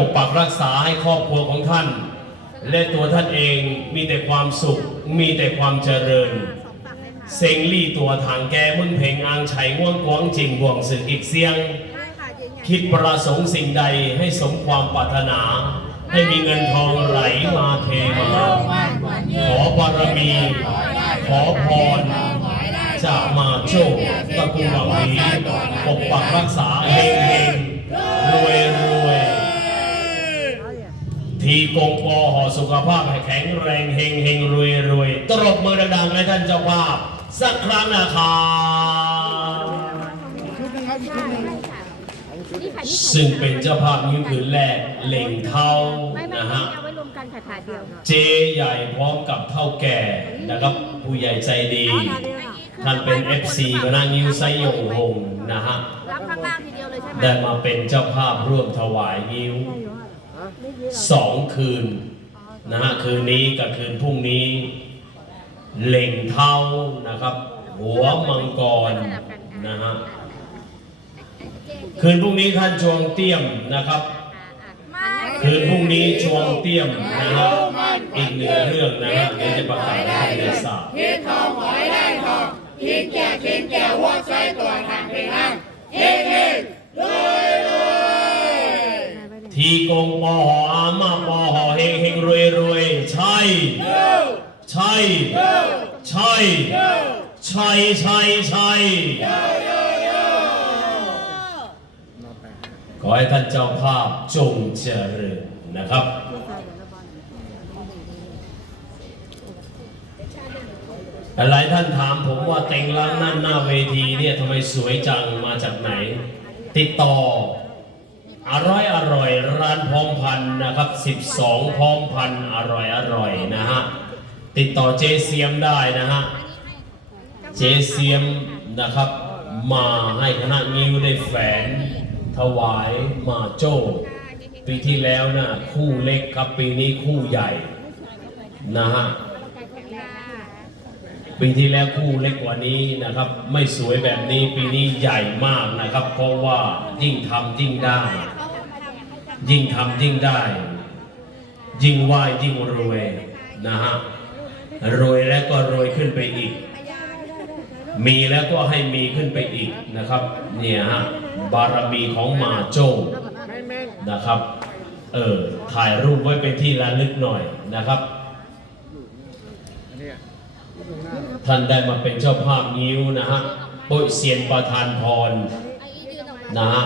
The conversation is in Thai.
ปกปักรักษาให้ครอบครัวของท่าน และตัวท่านเองมีแต่ความสุข มีแต่ความเจริญ เซงลี่ตัวทางแกมึงเพลงอางชัยง่วงกวงจริงห่วงสึกอีกเสียง คิดประสงค์สิ่งใดให้สมความปรารถนา ให้มีเงินทองไหลมาเทมา ขอบารมี ขอพรจากมาโชคตระกูลเหล่านี้ปกปักรักษาเฮงเฮง สุขภาพให้แข็งแรงเฮงเฮงรวยรวยตรบมือดังๆให้ท่านเจ้าภาพ สักครั้งนะครับซึ่งเป็นเจ้าภาพนิ้วผืนแรกเหล่งเท่าไม่ไม่นะไม่ฮะเอาไว้รวมกันค่ะถาดเดียวเจ๊ใหญ่พร้อมกับเท่าแก่นะครับผู้ใหญ่ใจดี ท่านเป็น FC คณะนิ้วไซยงหงนะฮะรับข้างล่างทีเดียวเลยใช่ไหมได้มาเป็นเจ้าภาพร่วมถวายนิ้วสองคืน นะฮะคืนนี้กับคืนพรุ่งนี้ เหล่งเท่านะครับ หัวมังกรนะฮะคืนพรุ่งนี้ท่านจวงเตี้ยมนะครับ คืนพรุ่งนี้ชวงเตี้ยมนะครับอีกหนึ่งเรื่องนะฮะเดี๋ยวจะประกาศให้ท่านได้ทราบคิดทองหอยได้ทองคิดแก่คิดแก่วัวใช้ตัวทางไปห้างเฮ้เฮ้รวยรวย ทีกงปอหออามาปอหอเฮงเฮงรวยรวยใช่ ใช่ ใช่ ใช่ใช่ใช่ขอให้ท่านเจ้าภาพจงเจริญนะครับหลายท่านถามผมว่าเต็งล้างนั่นหน้าเวทีเนี่ยทำไมสวยจังมาจากไหน ติดต่อ อร่อยอร่อยร้านพร้อมพันนะครับ 12 พร้อมพันอร่อยอร่อยนะฮะติดต่อเจเซียมได้นะฮะเจเซียมนะครับมาให้คณะงิ้วได้แฝนถวายมาโจ้ปีที่แล้วนะคู่เล็กครับปีนี้คู่ใหญ่นะฮะปีที่แล้วคู่เล็กกว่านี้นะครับ ไม่สวยแบบนี้ปีนี้ใหญ่มากนะครับ เพราะว่ายิ่งทำยิ่งได้ ยิ่งทำยิ่งได้ ยิ่งไหวยิ่งรวยนะฮะรวยแล้วก็รวยขึ้นไปอีก มีแล้วก็ให้มีขึ้นไปอีกนะครับ เนี่ยฮะบารมีของมาโจ้นะครับเออถ่ายรูปไว้เป็นที่ระลึกหน่อยนะครับ ท่านได้มาเป็นเจ้าภาพนิ้วนะฮะโปรยเซียนประธานพรนะฮะ